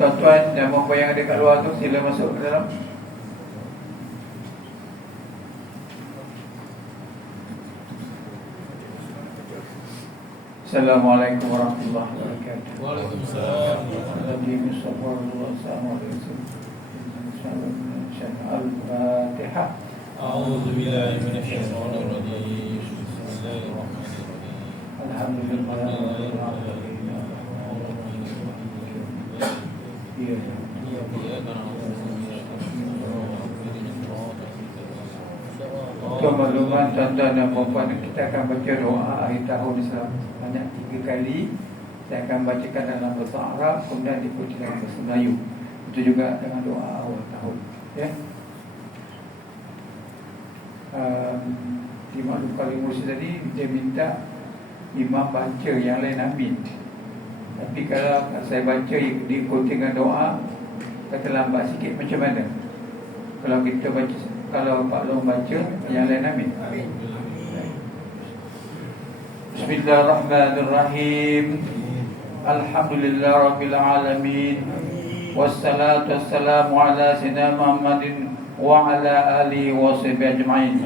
tuan-tuan dan puan yang ada kat luar tu sila masuk ke dalam. Assalamualaikum warahmatullahi wabarakatuh. Waalaikumsalam. Nabi Mustafa Assalamualaikum. Al-Fatihah. أعوذ بالله من الشيطان الرجيم بسم الله الرحمن الرحيم Alhamdulillah. Ya. إياك نعبد untuk tuan-tuan dan perempuan Kita akan baca doa akhir tahun Sebanyak tiga kali. Saya akan bacakan dalam bahasa Arab Kemudian dipuji dalam bahasa Melayu. Itu juga dengan doa awal tahun Ya. Um, Imam maklum kali Mursi tadi Dia minta Imam baca yang lain ambil tapi kalau saya baca diikuti dengan doa kata lambat sikit macam mana? Kalau kita baca kalau Pak Long baca yang lain amin. Bismillahirrahmanirrahim. Alhamdulillah rabbil alamin. Wassalatu wassalamu ala sayyidina Muhammadin wa ala alihi wa sahbihi ajma'in.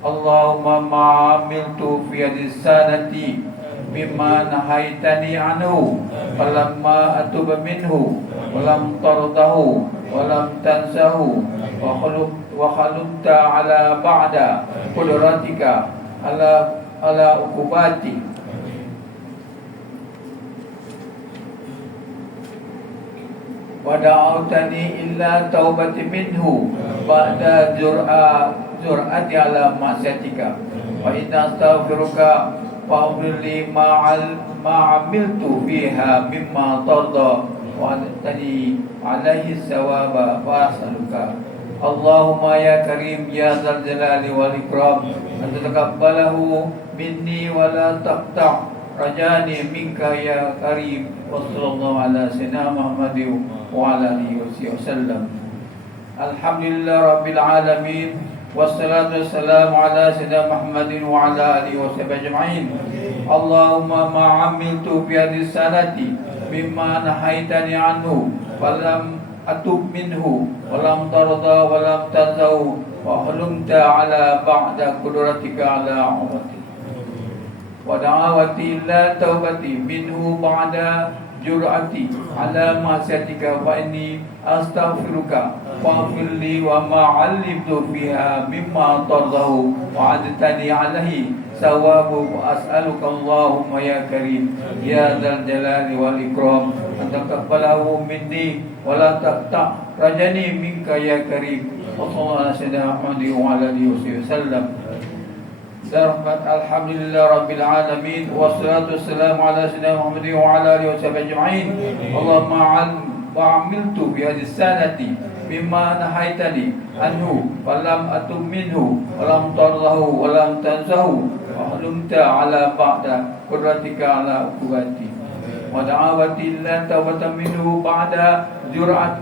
Allahumma ma'amiltu fi hadis sanati mimma nahaitani anhu falamma atuba minhu walam tardahu walam tansahu wa khuluq wa khalunta ala ba'da qudratika ala ala ukubati wa da'awtani illa taubati minhu ba'da jur'a jur'ati ala ma'siyatika wa inna astaghfiruka fa'ghfir li ma'al ma'amiltu fiha mimma tarda wa tani alaihi sawaba wa as'aluka Allahumma ya karim ya zal jalali wal ikram anta taqabbalahu minni wa la taqta' rajani minka ya karim wa sallallahu ala sayyidina Muhammadin wa والصلاة والسلام على سيدنا محمد وعلى آله وصحبه أجمعين. اللهم ما عملت في هذه السنة مما نهيتني عنه فلم أتب منه ولم ترضى ولم تنزه وحلمت على بعد قدرتك على عمرتي ودعوتي إلا توبتي منه بعد jurati ala masyatika wa inni astaghfiruka. Faghfir wa ma 'allimtu fiha mimma tardahu wa adtani 'alayhi. Sawabu as'aluka Allahumma ya karim. Ya dzal jalali wal ikram. Taqabbalahu minni wa la taqta. Rajani minka ya karim. Wa sallallahu alaihi wa sallam. Sarafat alhamdulillah rabbil alamin wassalatu wassalamu ala sayyidina Muhammadin wa ala alihi wasahbihi ajma'in. Allahumma an wa amiltu bi hadhihi sanati mimma nahaitani anhu wa lam atum minhu wa lam tarahu wa lam tanzahu wa lam ala ba'da qudratika ala quwwati. Wa da'awati la tawata minhu ba'da jur'at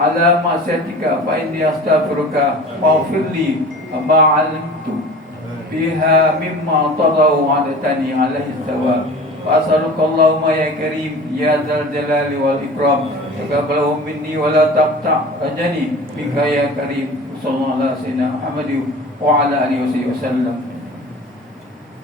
ala ma'siyatika fa inni astaghfiruka wa fi li ma 'alimtu. فيها مما طغوا وعدتني عليه الثواب فأسألك اللهم يا كريم يا ذا الجلال والإكرام تقبله مني ولا تقطع رجني منك يا كريم صلى الله على سيدنا محمد وعلى آله وسلم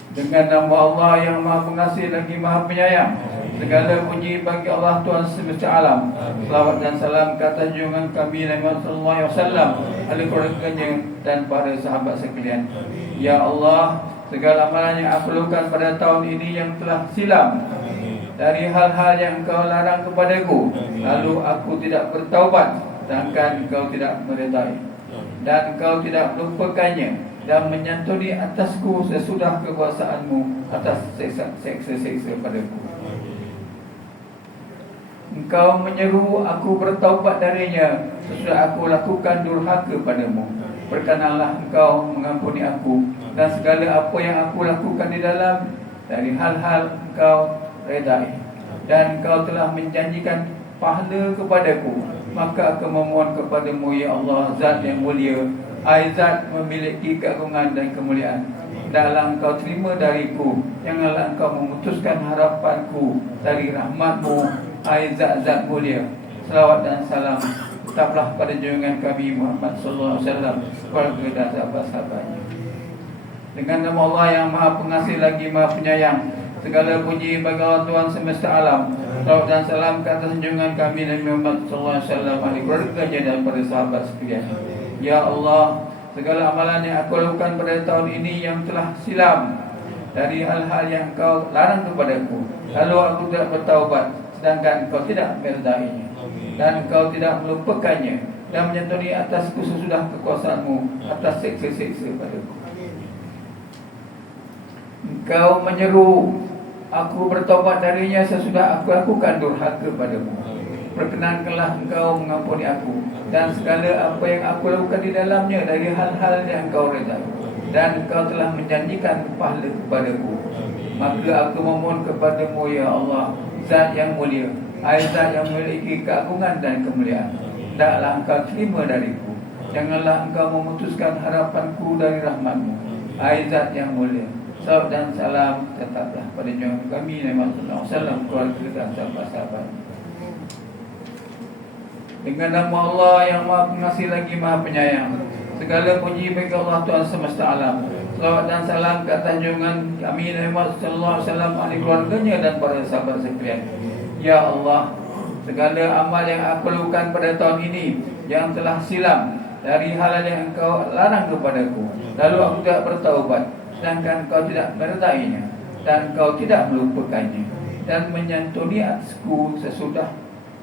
dengan nama Allah yang Maha Pengasih lagi Maha Penyayang Segala puji bagi Allah Tuhan semesta alam Selawat dan salam kata junjungan kami Nabi Muhammad sallallahu alaihi wasallam ahli keluarganya dan para sahabat sekalian Ya Allah segala amalan yang aku lakukan pada tahun ini yang telah silam. Dari hal-hal yang kau larang kepadaku lalu aku tidak bertaubat sedangkan kau tidak meredai. Dan kau tidak melupakannya dan menyantuni atasku sesudah kekuasaanmu atas seksa-seksa padaku. Engkau menyeru aku bertaubat darinya sesudah aku lakukan durhaka padamu. Perkenanlah engkau mengampuni aku dan segala apa yang aku lakukan di dalam dari hal-hal engkau redai. Dan engkau telah menjanjikan pahala kepadaku. Maka aku memohon kepadamu ya Allah zat yang mulia. Aizat memiliki keagungan dan kemuliaan. Dalam engkau terima dariku Janganlah engkau memutuskan harapanku Dari rahmatmu Aizat zat mulia Salawat dan salam tetaplah pada junjungan kami Muhammad sallallahu alaihi wasallam keluarga dan sahabat-sahabatnya. Dengan nama Allah yang Maha Pengasih lagi Maha Penyayang, segala puji bagi Allah Tuhan semesta alam. Salawat dan salam ke atas junjungan kami Nabi Muhammad sallallahu alaihi wasallam ahli keluarganya dan para sahabat sekalian. Ya Allah, segala amalan yang aku lakukan pada tahun ini yang telah silam dari hal-hal yang kau larang kepadaku. Lalu aku tidak bertaubat sedangkan kau tidak meredainya dan kau tidak melupakannya dan menyantuni atasku sesudah kekuasaanmu atas seksa-seksa padaku. Engkau menyeru aku bertobat darinya sesudah aku lakukan durhaka padamu. Perkenankanlah engkau mengampuni aku dan segala apa yang aku lakukan di dalamnya dari hal-hal yang kau redai dan kau telah menjanjikan pahala kepadaku. Maka aku memohon kepadamu ya Allah, Zat yang mulia, Zat yang memiliki keagungan dan kemuliaan. Hendaklah engkau terima dariku. Janganlah engkau memutuskan harapanku dari rahmatmu. Zat yang mulia. Salam dan salam tetaplah pada junjungan kami Nabi Muhammad SAW keluarga dan sahabat-sahabat. Dengan nama Allah yang Maha Pengasih lagi Maha Penyayang. Segala puji bagi Allah Tuhan semesta alam. Salawat dan salam ke atas junjungan kami Nabi Muhammad SAW keluarganya dan para sahabat sekalian. Ya Allah, segala amal yang aku lakukan pada tahun ini yang telah silam dari hal yang engkau larang kepadaku. Lalu aku tidak bertaubat sedangkan kau tidak meredainya dan kau tidak melupakannya dan menyantuni atasku sesudah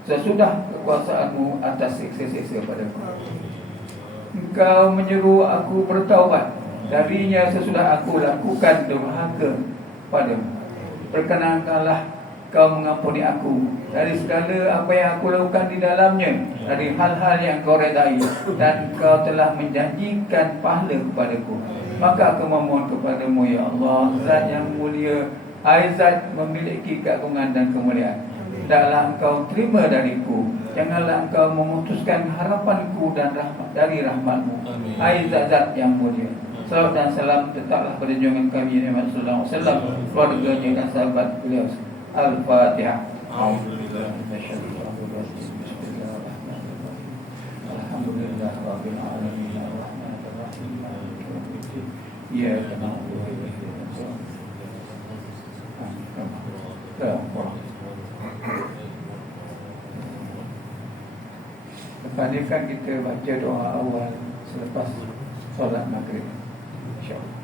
sesudah kekuasaanmu atas seksa-seksa padaku. Engkau menyeru aku bertaubat darinya sesudah aku lakukan durhaka padamu. Perkenankanlah kau mengampuni aku. Dari segala apa yang aku lakukan di dalamnya dari hal-hal yang kau redai dan kau telah menjanjikan pahala kepadaku. Maka aku memohon kepadamu ya Allah zat yang mulia Aizat memiliki keagungan dan kemuliaan. Hendaklah engkau terima dariku. Janganlah engkau memutuskan harapanku dan rahmat dari rahmatmu. Aizat zat yang mulia Salam dan salam tetaplah pada junjungan kami Sallallahu Alaihi Wasallam Keluarganya dan sahabat beliau Al-Fatihah Alhamdulillah. Alhamdulillah Rabbil Alamin Ar-Rahman Ar-Rahim Iyyaka na'budu wa iyyaka nasta'in Lepas ni kan kita baca doa awal selepas solat maghrib. InsyaAllah